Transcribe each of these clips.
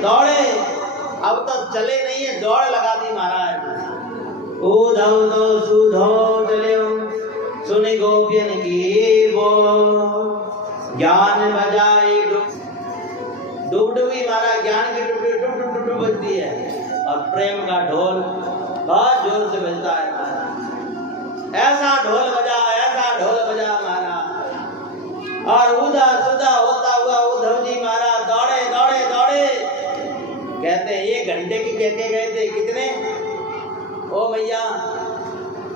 दौड़े, अब तो चले नहीं है, दौड़ लगा दी महाराज। उधव तो सुधो चले सुनि गोपियन की वो ज्ञान बजाई डुबडुबी महाराज, ज्ञान की डुबडुबी डुब डुब डुब बजती है और प्रेम का ढोल बहुत जोर से बजता है महाराज। ऐसा ढोल बजा महाराज। और उदा सुदा होता हुआ उद्धव जी महाराज दौड़े दौड़े दौड़े। कहते हैं 1 घंटे की कह के गए थे। कितने? ओ भैया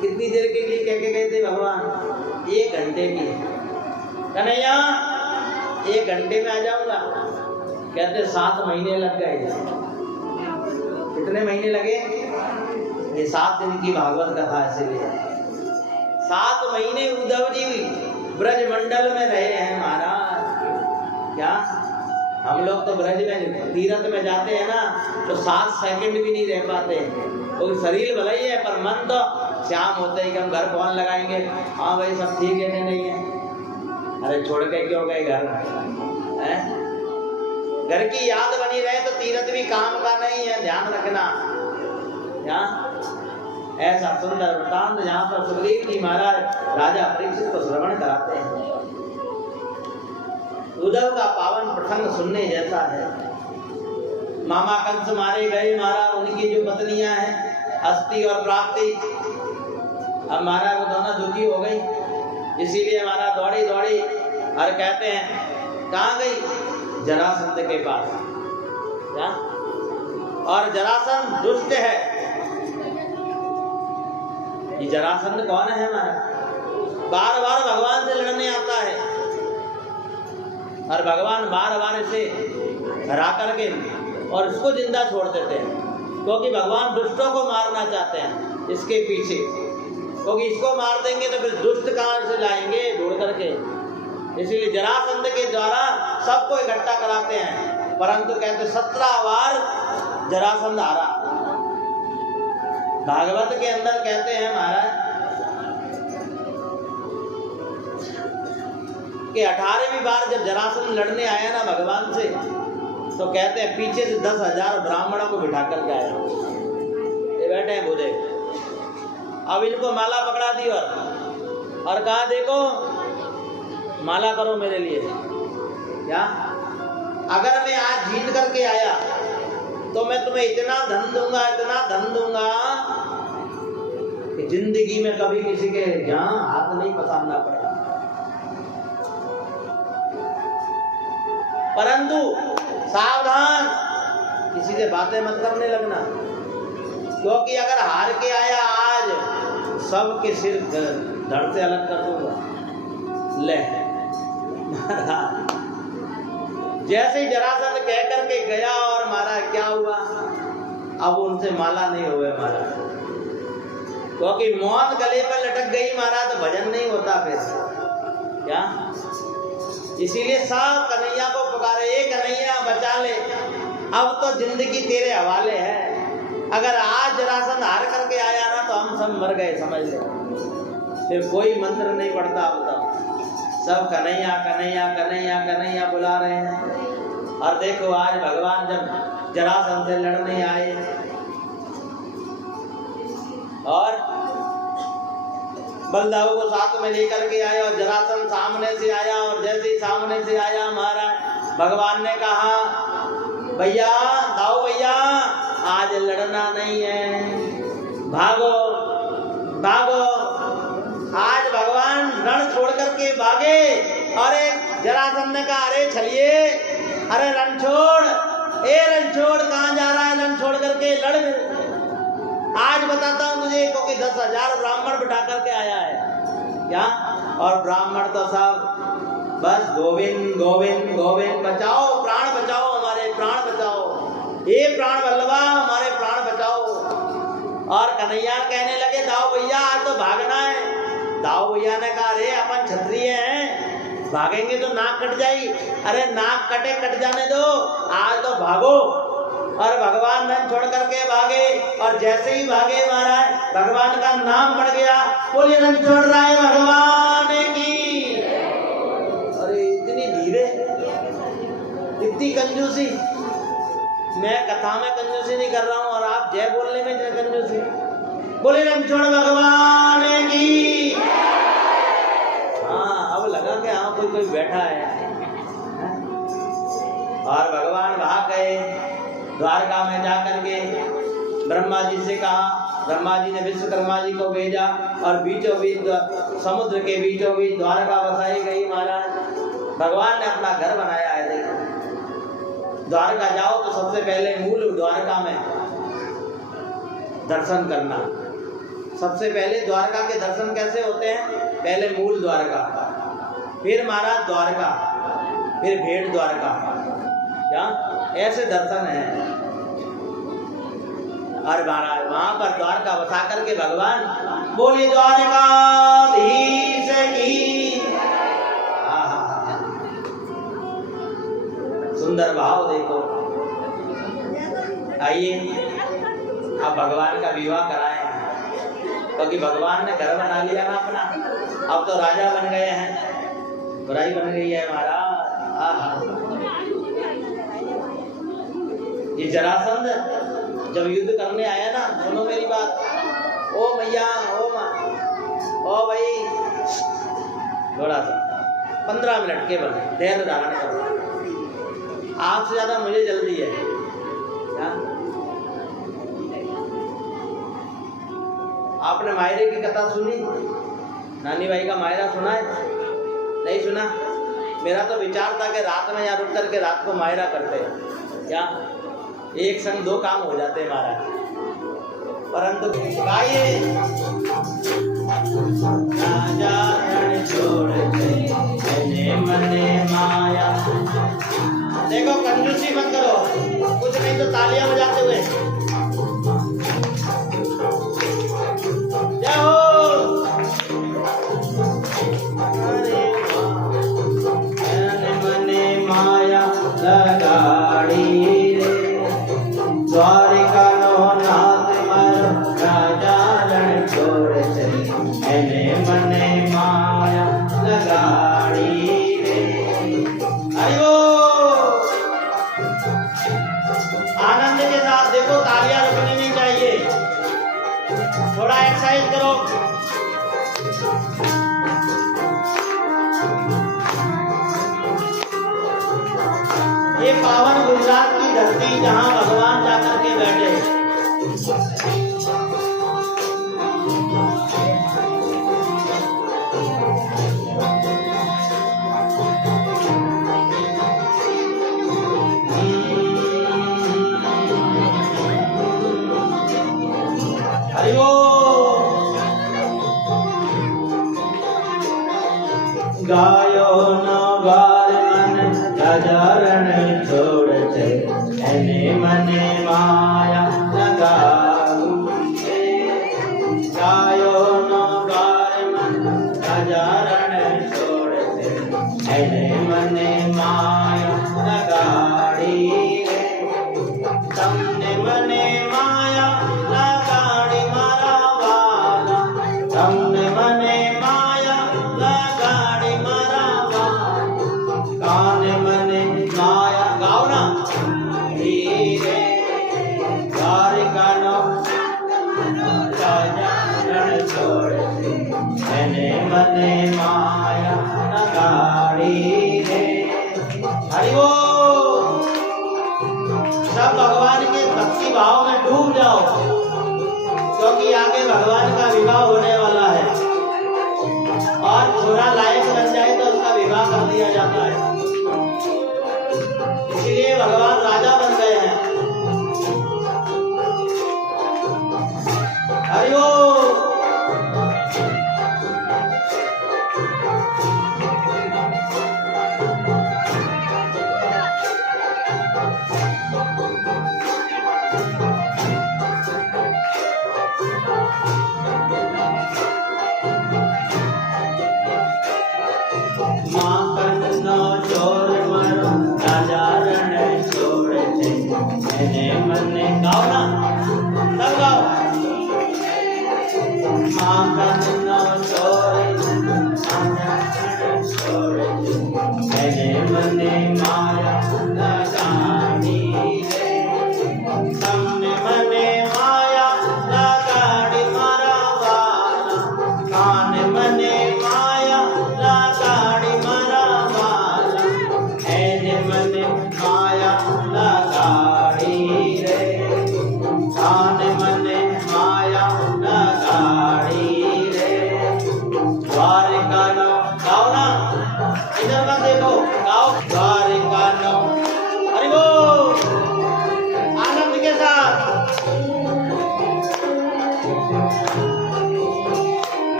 कितनी देर के लिए कह के गए थे भगवान? 1 घंटे की। कन्हैया 1 घंटे में आ जाऊंगा। कहते 7 महीने लग गए। कितने महीने लगे? ये 7 दिन की भागवत कथा इसलिए 7 महीने उद्धव जी ब्रज मंडल में रहे हैं महाराज। क्या हम लोग तो ब्रज में तीर्थ में जाते हैं ना तो 7 सेकंड भी नहीं रह पाते। तो शरीर भले ही है पर मन तो शाम होते ही कि हम घर कौन लगाएंगे। हाँ भाई सब ठीक है कि नहीं है? अरे छोड़ के क्यों गए घर? हैं? घर की याद बनी रहे तो तीर्थ भी काम का नहीं है, ध्यान रखना। क्या ऐसा सुंदर वृतांत जहाँ पर सुग्रीव जी महाराज राजा परीक्षित को श्रवण कराते हैं। उद्धव का पावन प्रसंग सुनने जैसा है। मामा कंस मारे गए महाराज, उनकी जो पत्नियां हैं अस्थि और प्राप्ति, अब महाराज वो दोनों दुखी हो गई। इसीलिए महाराज दौड़ी दौड़ी और कहते हैं कहाँ गई? जरासंध के पास। क्या? और जरासंध दुष्ट है। ये जरासंध कौन है महाराज? बार बार भगवान से लड़ने आता है और भगवान बार बार इसे हरा करके और इसको जिंदा छोड़ देते हैं, क्योंकि भगवान दुष्टों को मारना चाहते हैं इसके पीछे। क्योंकि इसको मार देंगे तो फिर दुष्ट कहाँ से लाएंगे ढूंढ करके। इसीलिए जरासंध के द्वारा सबको इकट्ठा कराते हैं, परंतु कहते 17 बार जरासंध हारा। भागवत के अंदर कहते हैं महाराज कि 18वीं बार जब जरासंध लड़ने आया ना भगवान से, तो कहते हैं पीछे से 10,000 ब्राह्मणों को बिठा करके आया। ये बैठे हैं बुधे। अब इनको माला पकड़ा दी और कहा देखो माला करो मेरे लिए। क्या? अगर मैं आज जीत करके आया तो मैं तुम्हें इतना धन दूंगा कि जिंदगी में कभी किसी के यहाँ हाथ नहीं पसारना पड़ेगा। परंतु सावधान, किसी से बातें मत करने लगना, क्योंकि अगर हार के आया आज सबके सिर धड़ से अलग कर दूंगा। ले जैसे ही जरासंध कह करके गया और मारा, क्या हुआ? अब उनसे माला नहीं हुए महाराज, क्योंकि मौत गले पर लटक गई महाराज, तो भजन नहीं होता फिर। क्या? इसीलिए सब कन्हैया को पुकारे, ए कन्हैया बचा ले, अब तो जिंदगी तेरे हवाले है। अगर आज जरासंध हार करके आया ना तो हम सब मर गए समझ ले। फिर कोई मंत्र नहीं पड़ता। अब तो सब कन्हैया कन्हैया कन्हैया कन्हैया बुला रहे हैं। और देखो आज भगवान जब जरासंध से लड़ने आए और बलदाऊ को साथ में लेकर के आए और जरासंध सामने से आया, और जैसे ही सामने से आया महाराज भगवान ने कहा भैया दाऊ भैया आज लड़ना नहीं है, भागो भागो। आज भगवान रण छोड़ करके भागे। अरे जरासंध ने कहा अरे चलिए, अरे रण छोड़, ए रण छोड़, कहाँ जा रहा है? रण छोड़ करके लड़। आज बताता हूँ तुझे, क्योंकि 10,000 ब्राह्मण बिठा करके आया है। क्या? और ब्राह्मण तो सब बस गोविंद गोविंद गोविंद, बचाओ प्राण बचाओ, हमारे प्राण बचाओ, हे प्राण वल्लभा हमारे प्राण बचाओ। और कन्हैया कहने लगे दाऊ भैया आज तो भागना है। दाऊ भैया ने कहा अरे अपन क्षत्रिय हैं, भागेंगे तो नाक कट जाएगी। अरे नाक कटे कट जाने दो, आज तो भागो। और भगवान रण छोड़ करके भागे, और जैसे ही भागे महाराज भगवान का नाम पड़ गया, बोलिए रण छोड़ रहा है भगवान की। अरे इतनी धीरे, इतनी कंजूसी मैं कथा में कंजूसी नहीं कर रहा हूँ और आप जय बोलने में जय कंजूसी। बोले रणछोड़ भगवान की। हाँ, अब लगा कि हाँ कोई बैठा है। और भगवान भाग गए द्वारका में जाकर के ब्रह्मा जी से कहा। ब्रह्मा जी ने विश्वकर्मा जी को भेजा और बीचों बीच समुद्र के बीचों बीच द्वारका बसाई गई। महाराज भगवान ने अपना घर बनाया है। देखो द्वारका जाओ तो सबसे पहले मूल द्वारका में दर्शन करना। सबसे पहले द्वारका के दर्शन कैसे होते हैं? पहले मूल द्वारका, फिर महाराज द्वारका, फिर भेड़ द्वारका। क्या ऐसे दर्शन है। और महाराज वहां पर द्वारका बसा करके भगवान बोले द्वारकाधीश की। सुंदर भाव देखो। आइए अब भगवान का विवाह कराएं, क्योंकि भगवान ने घर बना लिया ना अपना। अब तो राजा बन गए हैं, बुराई बन गई है महाराज। ये जरासंध जब युद्ध करने आया ना, सुनो मेरी बात। ओ मैया, ओ माँ, ओ भाई, थोड़ा सा 15 मिनट केवल धैर्य धारण करो। आपसे ज्यादा मुझे जल्दी है। क्या? आपने मायरे की कथा सुनी? नानी भाई का मायरा सुना है? नहीं सुना? मेरा तो विचार था कि रात में यहाँ रुक करके रात को मायरा करते हैं। क्या एक संग दो काम हो जाते हैं महाराज। परंतु गाइए मने माया। देखो कंजूसी मत करो, कुछ नहीं तो तालियां बजाते हुए जय हो। मने माया लगाड़ी द्वारिका नो नाथ मारो राजा रणछोड़ चले मने माया लगाड़ी रे। अरे आनंद के साथ देखो, तालियां रुकनी नहीं चाहिए। थोड़ा एक्सरसाइज करो। ये पावन गुजरात की धरती जहाँ भगवान जाकर के बैठे। हरिओ गायो न गार मन राजा रणछोड़ चले मने माया लगाऊ। गायो न गार मन राजा रणछोड़ चले मने माया लगाड़ी रे। तमने मने माया लगाड़ी मारा वाला। तमने मने माया लगाड़ी मारा वाला। काने मने माया गाओ ना धीरे। द्वारिका नो राजा रणछोड़ मने मने माया लगाड़ी रे। हरि बोल। सब भगवान के भक्ति भाव में डूब जाओ, क्योंकि आगे भगवान का विवाह होने वाला है। और छोरा लायक बन जाए तो उसका विवाह कर दिया जाता है। इसलिए भगवान राजा बन गए हैं। हरि बोल।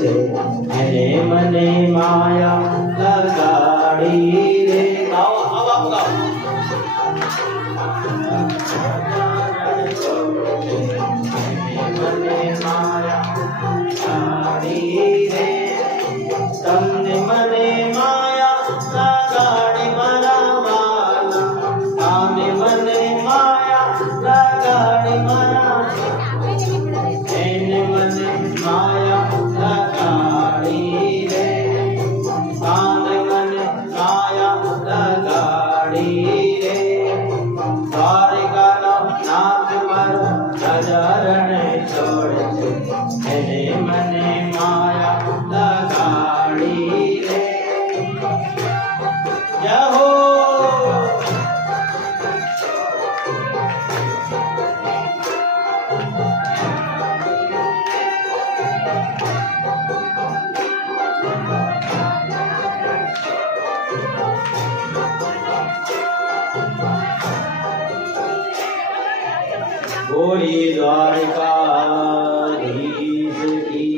से मैंने मने माया लगाड़ी रे। गाओ अब आप गाओ। मने माया लगाड़ी रे, तमने मने माया लगाड़ी मारा वाला, ताने मने माया लगाड़ी मारा, मैंने मने माया लगाड़ी रे, ताने मने माया लगाड़ी रे, द्वारिका नाथ मर नजरन छोड़ छे, मैंने मने माया लगाड़ी रे। जय हो। बोली द्वारकाधीश की,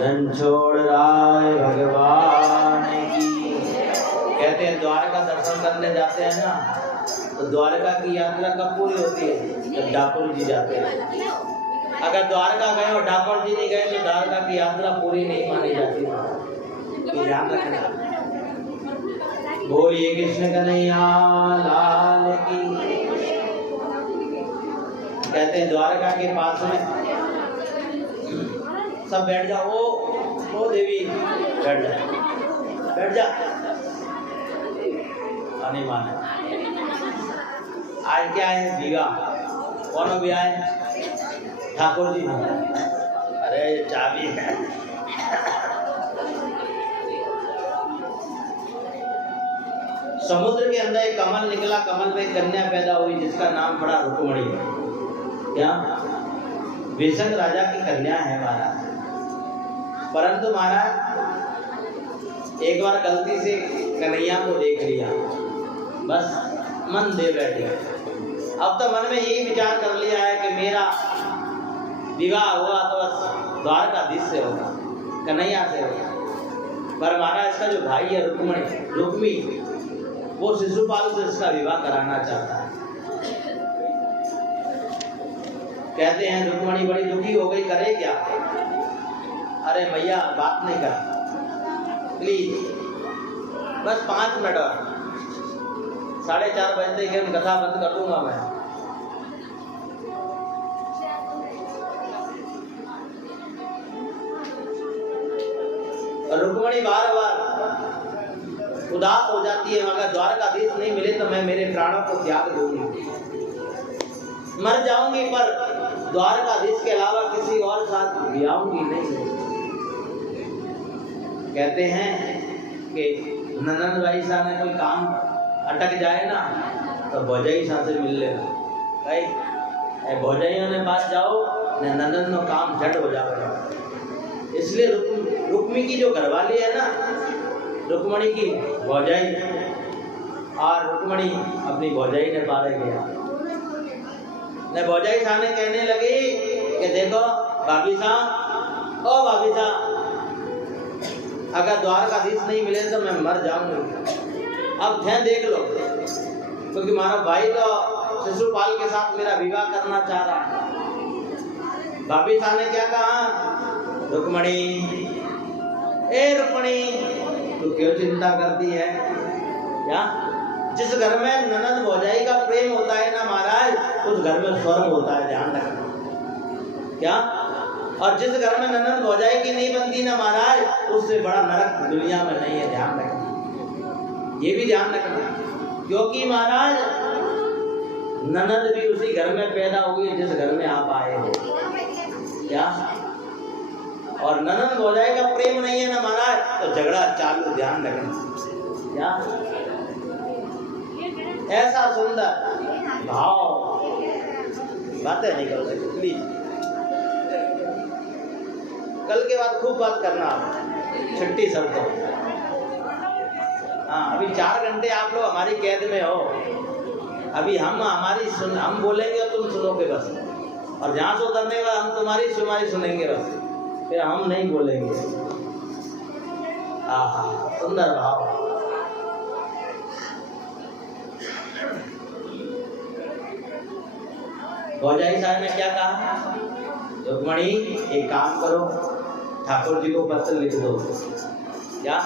रणछोड़ राय भगवान की। कहते हैं द्वारका दर्शन करने जाते हैं ना, तो द्वारका की यात्रा कब पूरी होती है? जब ठाकुर जी जाते हैं। अगर द्वारका गए और ठाकुर जी नहीं गए तो द्वारका की यात्रा पूरी नहीं मानी जाती। तो ध्यान रखना। बोलिए कृष्ण कन्हैया लाल की। कहते हैं द्वारका के पास में सब बैठ जाओ। वो देवी बैठ जा, बैठ जा। नहीं माने। आज क्या है? विवाह। कौन विवाह है? ठाकुर जी। अरे चाबी है। समुद्र के अंदर एक कमल निकला, कमल में कन्या पैदा हुई जिसका नाम पड़ा रुक्मणी। क्या? विशंग राजा की कन्या है महाराज। परंतु महाराज एक बार गलती से कन्हैया को देख लिया, बस मन दे बैठे। अब तो मन में यही विचार कर लिया है कि मेरा विवाह हुआ तो बस द्वारकाधीश से होगा, कन्हैया से होगा। पर महाराज इसका जो भाई है रुक्मी, वो शिशुपाल से इसका विवाह कराना चाहता है। कहते हैं रुक्मणी बड़ी दुखी हो गई, करे क्या? अरे भैया बात नहीं कर, प्लीज बस 5 मिनट और, 4:30 बजे तक कथा बंद कर दूंगा मैं। रुक्मणी बार बार उदास हो जाती है, मगर द्वारकाधीश नहीं मिले तो मैं मेरे प्राणों को त्याग दूंगी, मर जाऊंगी, पर द्वारकाधीश के अलावा किसी और साथ ब्याहूंगी नहीं। कहते हैं कि ननद भाई साहब ने कोई काम अटक जाए ना तो भौजाई साहब से मिल लेना भाई। भौजाइयों ने पास जाओ न ननद नो काम झट हो जाएगा। इसलिए रुक्मी की जो घरवाली है ना, रुक्मणी की भौजाई, और रुक्मणी अपनी भौजाई ने पारे गया। न भौजाई साहब ने कहने लगी कि देखो भाभी साहब, ओ भाभी साहब, अगर द्वारकाधीश नहीं मिले तो मैं मर जाऊंगी। अब ध्यान देख लो, क्योंकि हमारा भाई तो शिशुपाल के साथ मेरा विवाह करना चाह रहा है। भाभी साहब ने क्या कहा? रुक्मणी, ए रुक्मणी, तू क्यों चिंता करती है? क्या? जिस घर में ननद भौजाई का प्रेम होता है ना महाराज, उस घर में स्वर्ग होता है, ध्यान रखना। क्या? और जिस घर में ननद भौजाई की नहीं बनती ना महाराज, उससे बड़ा नरक दुनिया में नहीं है, ध्यान रखना। ये भी ध्यान रखना, क्योंकि महाराज ननद भी उसी घर में पैदा हुई जिस घर में आप आए हो। क्या? और ननद भौजाई का प्रेम नहीं है ना महाराज, तो झगड़ा चालू, ध्यान रखना। क्या? ऐसा सुंदर भाव बातें नहीं कर सकते, प्लीज। कल के बाद खूब बात करना, छुट्टी सबको। हाँ, अभी 4 घंटे आप लोग हमारी कैद में हो। अभी हम बोलेंगे और तुम सुनोगे बस, और जहाँ से उतरने का हम तुम्हारी सुनेंगे बस। फिर हम नहीं बोलेंगे। आहा, सुंदर भाव। भौजाई साहब ने क्या कहा? रुक्मणी एक काम करो, ठाकुर जी को पत्र लिख दो। क्या?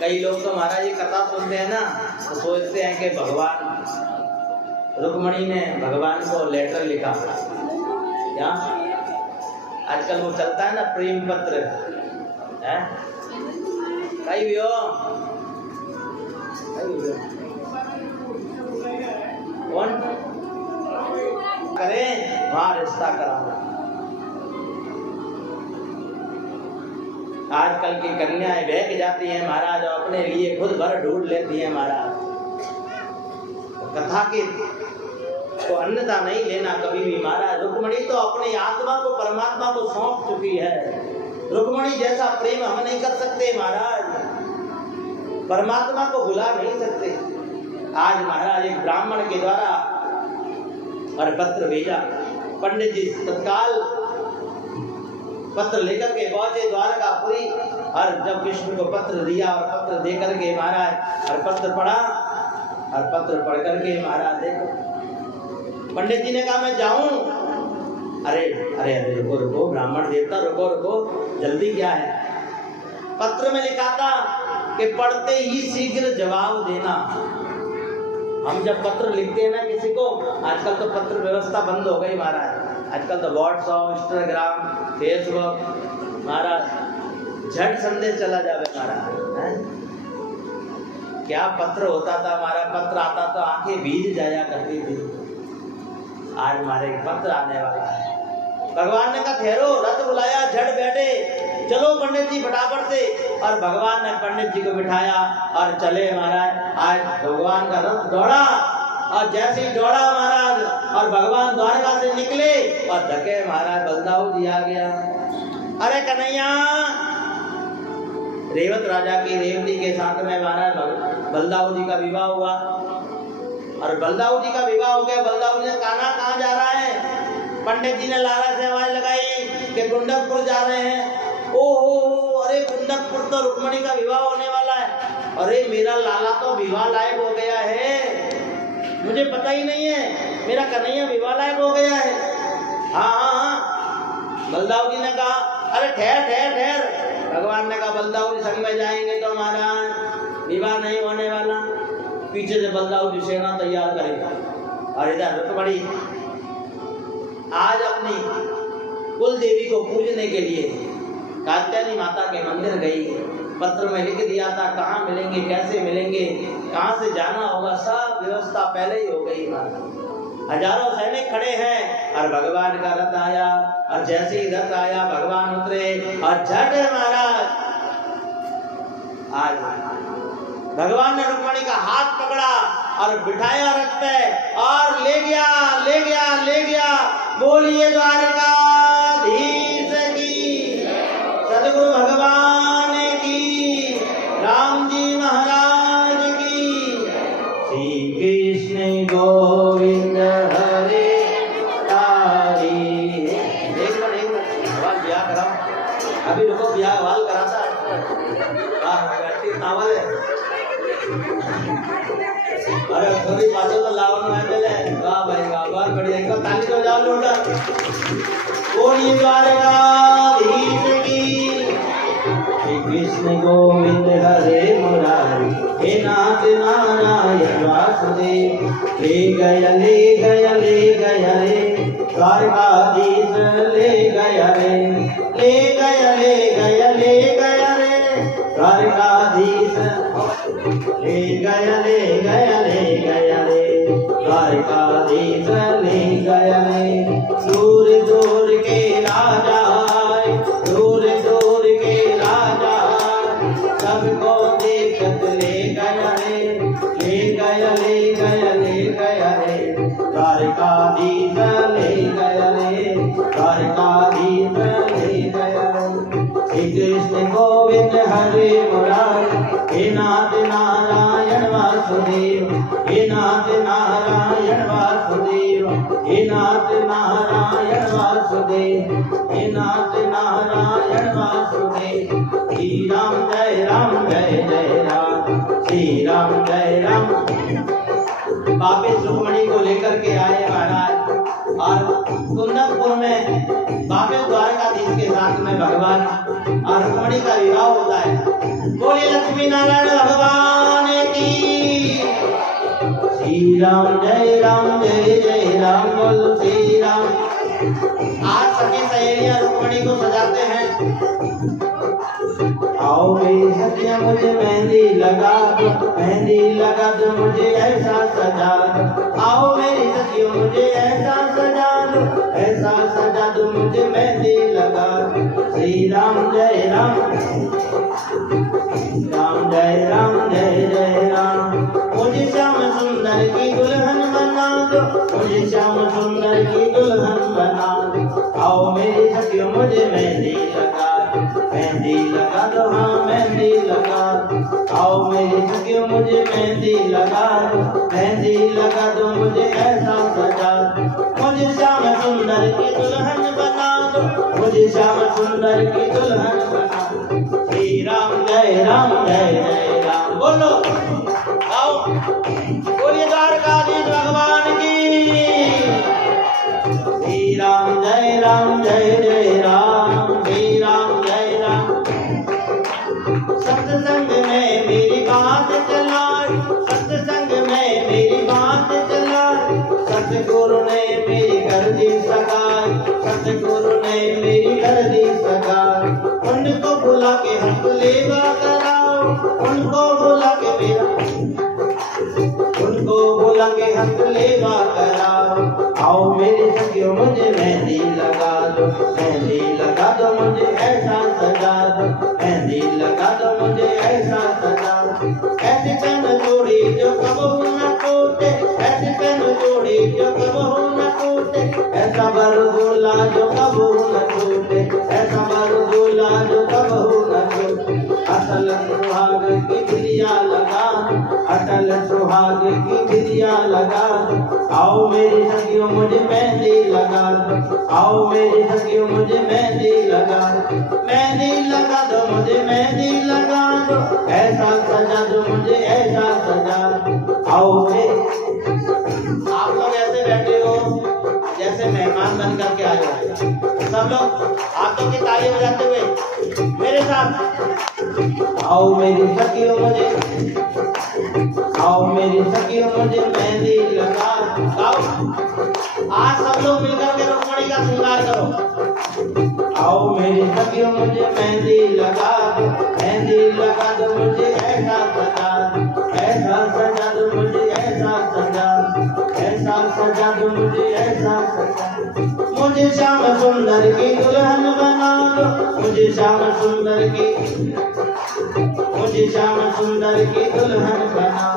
कई लोग तो महाराज ये कथा सुनते हैं ना तो सोचते हैं कि भगवान रुक्मणी ने भगवान को लेटर लिखा। क्या? आजकल वो चलता है ना प्रेम पत्र है, कई भी हो कौन करे वहां रिश्ता कराओ। आजकल की कन्याएं बहक जाती हैं महाराज और अपने लिए खुद भर ढूंढ लेती हैं महाराज। कथा के तो अन्यथा नहीं लेना कभी भी महाराज। रुक्मणी तो अपनी आत्मा को परमात्मा को सौंप चुकी है। रुक्मणी जैसा प्रेम हम नहीं कर सकते महाराज, परमात्मा को भुला नहीं सकते। आज महाराज एक ब्राह्मण के द्वारा और पत्र भेजा, पंडित जी तत्काल पत्र लेकर के पहुंचे द्वारकापुरी और जब विष्णु को पत्र दिया और पत्र दे करके महाराज और पत्र पढ़ा और पत्र पढ़ करके महाराज देखो, पंडित जी ने कहा मैं जाऊं। अरे अरे अरे रुको रुको ब्राह्मण देवता, रुको रुको, जल्दी क्या है? पत्र में लिखा था कि पढ़ते ही शीघ्र जवाब देना। हम जब पत्र लिखते हैं ना किसी को, आजकल तो पत्र व्यवस्था बंद हो गई महाराज। आजकल तो व्हाट्सएप, इंस्टाग्राम, फेसबुक महाराज, झट संदेश चला जावे महाराज। क्या पत्र होता था हमारा, पत्र आता तो आंखें भीज जाया करती थी। आज हमारे पत्र आने वाला है। भगवान ने कहा ठहरो, रथ बुलाया, झट बैठे, चलो पंडित जी फटाफट से। और भगवान ने पंडित जी को बिठाया और चले महाराज। आज भगवान का रथ दौड़ा और जैसे ही दौड़ा महाराज और भगवान द्वारका से निकले और धके महाराज बलदाऊ जी आ गया। अरे कन्हैया, रेवत राजा की रेवती के साथ में महाराज बलदाऊ जी का विवाह हुआ और बलदाऊ जी का विवाह हो गया। बलदाऊ जी ने कान्हा कहाँ जा रहा है? पंडित जी ने लारा से आवाज लगाई कि कुंडकपुर जा रहे हैं। ओहो, अरे कुंडकपुर तो रुक्मणी का विवाह होने वाला है। अरे मेरा लाला तो विवाह लायक हो गया है, मुझे पता ही नहीं है, मेरा कन्हैया विवाह लायक हो गया है। हाँ हाँ हाँ। बलदाऊ जी ने कहा अरे ठहर ठहर ठहर। भगवान ने कहा बलदाऊ जी संग में जाएंगे तो हमारा विवाह नहीं होने वाला। पीछे से बलदाऊ जी सेना तैयार करेगा और इधर रुक्मणी आज अपनी कुल देवी को पूजने के लिए कात्यायनी माता के मंदिर गई। पत्र में लिख दिया था कहाँ मिलेंगे, कैसे मिलेंगे, कहाँ से जाना होगा, सब व्यवस्था पहले ही हो गई। हजारों सैनिक खड़े हैं और भगवान का रथ आया और जैसे ही रथ आया भगवान उतरे और झट महाराज आज भगवान ने रुक्मणी का हाथ पकड़ा और बिठाया रथ पे और ले गया ले गया ले गया। बोलिए द्वारकाधीश की, सदगुरु भगवान की, राम जी महाराज की। श्री कृष्ण गोविंद हरे हरि। एक मिनट सवाल ब्याह कराओ, अभी रुको, ब्याह सवाल कराता है। अरे थोड़ी बातों तो लावन में पहले वाह भाई वाह, बहुत बढ़िया, एक ताली तो जाओ लूटा। बोलिए द्वारकाधीश की, श्री कृष्ण गोविंद हरे मुरारी, हे नाथ नारायण वासुदेव। ले गया ले गया ले गया रे द्वारकाधीश, ले गया रे ले गया ले गया ले गया रे द्वारकाधीश, ले गया ले गया ले गया रे द्वारकाधीश, ले गया रे। दूर दूर के राजा, दूर दूर के राजा, सबको देखत ले गया रे, ले गया ले गया ले गया रे द्वारकाधीश, ले गया रे द्वारकाधीश, ले गया रे। श्री कृष्ण गोविंद हरे मुरारी, हे नाथ नारायण वासुदेव, हे नाथ नारायण वासुदेव। हे नाथ नारायण वासुदेव, हे नाथ नारायण वासुदेव। श्री राम जय जय राम, श्री राम जय राम। वापिस रुक्मणी को लेकर के आए महाराज और कुंदनपुर में वापिस द्वारकाधीश के साथ में भगवान और रुक्मणी का विवाह होता है। बोलिए लक्ष्मी नारायण भगवान की। श्री राम जय जय राम, बोल श्री राम। आज सखी सहेलियां रुक्मणी को सजाते हैं। आओ मेरी सखियां मुझे मेहंदी लगा दो, मेहंदी लगा दो मुझे ऐसा सजा दो। आओ मेरी सखियों मुझे ऐसा सजा दो, ऐसा सजा दो मुझे मेहंदी लगा दो। श्री राम जय राम, राम जय जय राम। मुझे श्याम सुंदर की दुल्हन बना दो, मुझे श्याम सुंदर की दुल्हन बना दो। आओ मेरी सखियों मुझे मेहंदी लगा दो, मेहंदी लगा दो, हाँ मेहंदी लगा दो। आओ मेरी सखियों मुझे मेहंदी लगा दो, मेहंदी लगा दो मुझे ऐसा सजा दो। मुझे श्याम सुंदर की दुल्हन बना दो, मुझे श्याम सुंदर की दुल्हन बना दो। श्री राम जय जय राम। बोलो आओ, बोलिए द्वारकाधीश भगवान की। श्री राम जय जय राम, श्री राम जय राम। सत्संग में मेरी बात चलाई, सत्संग में मेरी बात चलाई। सतगुरु ने मेरी कर दी सगाई, सतगुरु ने मेरी कर दी सगाई। उनको बुला के हमको लेवा कराओ, उनको बुला के मेरा, उनको बुला के हक लेवा कराओ। आओ मेरी सखियों मुझे मेहंदी लगा दो, मेहंदी लगा दो मुझे ऐसा सजा दो, मेहंदी लगा दो मुझे ऐसा सजा दो। ऐसे पेन जोड़ी जो कबहू न टूटे, ऐसे पेन जोड़ी जो कबहू न टूटे। ऐसा बरगुला जो कबहू न टूटे, ऐसा बरगुला जो कबहू न टूटे। असल सुहाग की भिरिया लगा, अटल सुहाग की भिरिया लगा दो। आओ मेरी सखियों मुझे मेहंदी लगा दो, आओ मेरी सखियों मुझे मेहंदी लगा दो, मेहंदी लगा दो मुझे मेहंदी लगा दो। ऐसा सजा दो मुझे ऐसा सजा दो। आओ आप लोग ऐसे बैठे हो जैसे मेहमान बन करके आए हो। सब लोग हाथों की ताली बजाते हुए मेरे साथ। आओ मेरी सखियों मुझे, आओ मेरी सखियों मुझे मेहंदी लगा दो। आज सब लोग मिलकर के रुक्मणी का श्रृंगार करो। आओ मेरी सखियों मुझे मेहंदी लगा दो, मेहंदी लगा दो मुझे ऐसा सजा दो, ऐसा सजा दो मुझे ऐसा सजा दो, ऐसा सजा दो मुझे ऐसा सजा दो। मुझे श्याम सुंदर की दुल्हन बना दो, मुझे श्याम सुंदर की, मुझे श्याम सुंदर की दुल्हन बना।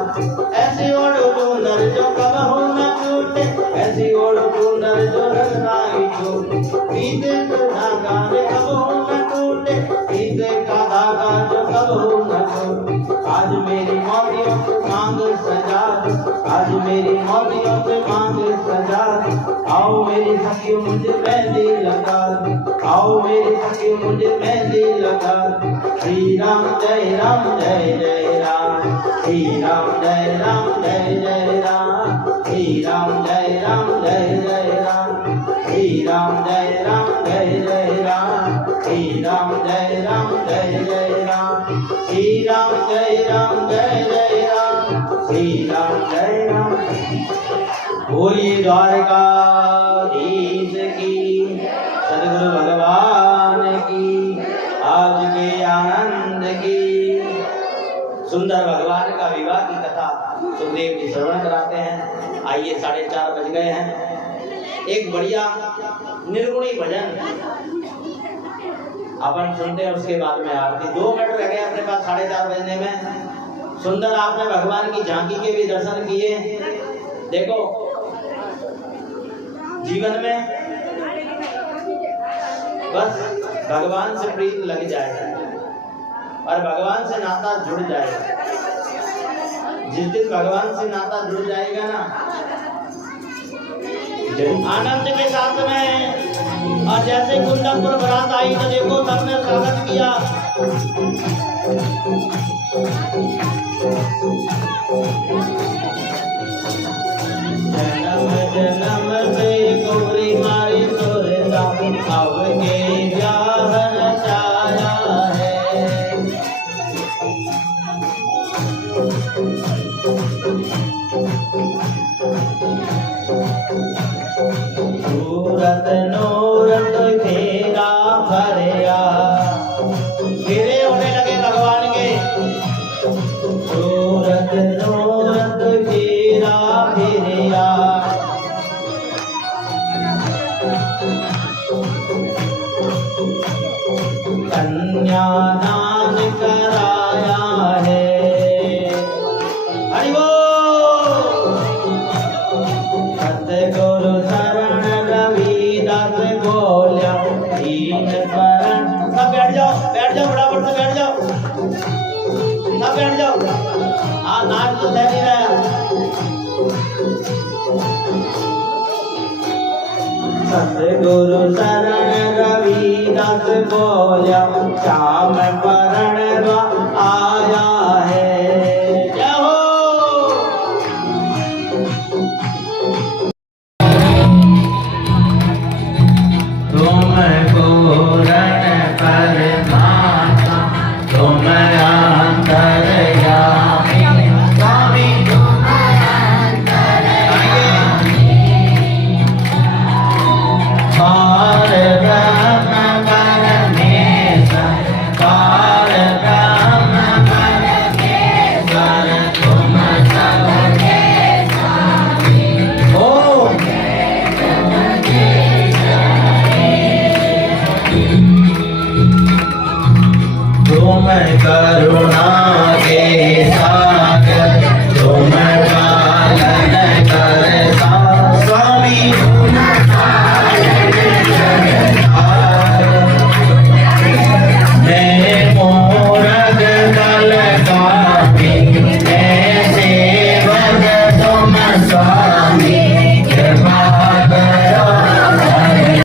ऐसी ओढ़ो सुंदर जो कबहू न टूटे, ऐसी ओढ़ो सुंदर जो रंगाई छूटे। पीते का धागा जो कबहू न टूटे, पीते का धागा जो कबहू न टूटे। आज मेरी मोतियों से मांग सजा दो, आज मेरी मोतियों से मांग सजा दो। आओ मेरी सखियों मुझे मेहंदी लगा दो, आओ मेरी सखियों मुझे मेहंदी लगा दो। श्री राम जय जय राम, श्री राम जय जय राम, श्री राम जय जय राम, श्री राम जय जय राम, श्री राम जय जय राम, श्री राम जय जय राम, श्री राम जय राम। बोलिए द्वारकाधीश की, सद्गुरु भगवान की, आज के आनंद की। सुंदर भगवान का विवाह की कथा सुखदेव जी श्रवण कराते हैं। आइए 4:30 बज गए हैं। एक बढ़िया निर्गुणी भजन अपन सुनते हैं, उसके बाद में आरती। 2 मिनट रह गए अपने पास 4:30 बजने में। सुंदर आपने भगवान की झांकी के भी दर्शन किए। देखो जीवन में बस भगवान से प्रीत लग जाएगा और भगवान से नाता जुड़ जाएगा। जिस दिन भगवान से नाता जुड़ जाएगा ना, आनंद के साथ में। और जैसे कुंडमपुर बारात आई तो देखो सबने स्वागत किया। जन्म जन्म से गौरी मारी सुरता, अब के ब्याह रचाया है। सूरत नूरत फेरा भरिया, फेरे होने लगे भगवान के। सूरत नूरत फेरा भरिया, कन्यादान कराया है। हरि बोल। सतगुरु शरण रविदास बोलिया, दीन शरण। सब बैठ जाओ फटाफट से बैठ जाओ, सब बैठ जाओ। हाँ, नाच तो सही रहा। सतगुरु शरण रविदास बोलिया, श्याम